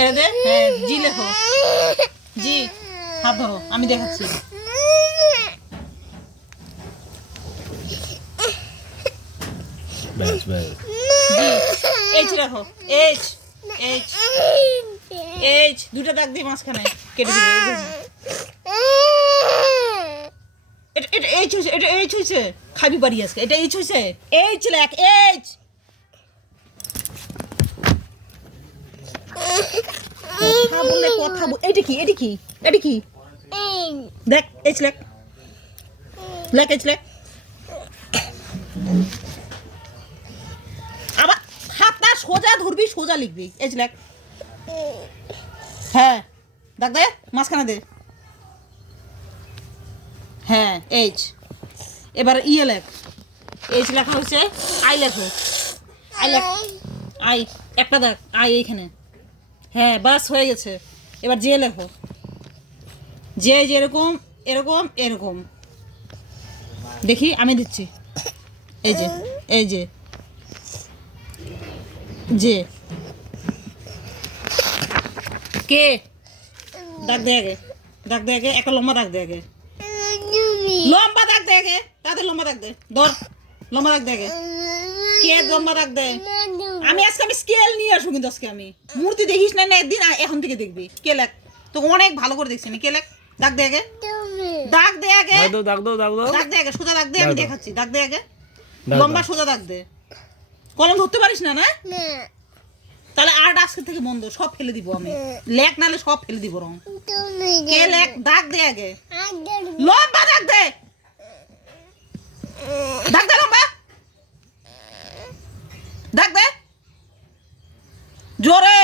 এটা দে, হ্যাঁ জি লেখো, জি হাত ধরো আমি দেখাচ্ছি। ব্যাস ব্যাস। এইচ রাখো, এইচ এইচ এইচ দুটো দাগ দিয়ে মাঝখানে কেটে দিবে। এটা এইচ হয়েছে, এটা এইচ হয়েছে, খাবি বাড়ি আজকে। এটা এইচ হয়েছে, এইচ লেখ, এইচ। কথা বললে কথা বল। এটা কি, এটা কি, এটা কি দেখ, এইচ লেখ, লেখ এইচ লেখ। আবার হাতটা সোজা ধরবি, সোজা লিখবি, এইচ লেখ। হ্যাঁ দেখ দে মাঝখানে দে, হ্যাঁ এইচ। এবার ইয়ে লেখ, এইচ লেখা হয়েছে, আই লেখো, আই লেখ, আই একটা দেখ, আই এইখানে, হ্যাঁ বাস হয়ে গেছে। এবার জে লেখো, জে যেরকম এরকম এরকম, দেখি আমি দিচ্ছি, এই যে, এই যে জে। কে দাগ দে আগে, দাগ দে আগে, একটা লম্বা দাগ দে আগে, লম্বা দাগ দে আগে, তাদের লম্বা দাগ দে, ধর লম্বা দাগ দে আগে। কে লম্বা দাগ দে। আমি আজকে আমি স্কেল নিয়ে আসবো, কিন্তু আজকে আমি মূর্তি দেখিস না একদিন, এখন থেকে দেখবি। কে লেখ, তো অনেক ভালো করে দেখছি না। কে লেখ, দাগ দে আগে, দাগ দে আগে, দাগ দাও দাগ দাও, দাগ দে আগে, সোজা দাগ দে, আমি দেখাচ্ছি। দাগ দে আগে, লম্বা সোজা দাগ দে। কলম ধরতে পারিস না? না তাহলে আর্ট আজকে থেকে বন্ধ, সব ফেলে দিব আমি। লেখ নালে সব ফেলে দিব রং। কে লেখ, দাগ দে আগে, লম্বা দাগ দে, দাগ দে লম্বা, দাগ দে জোরে।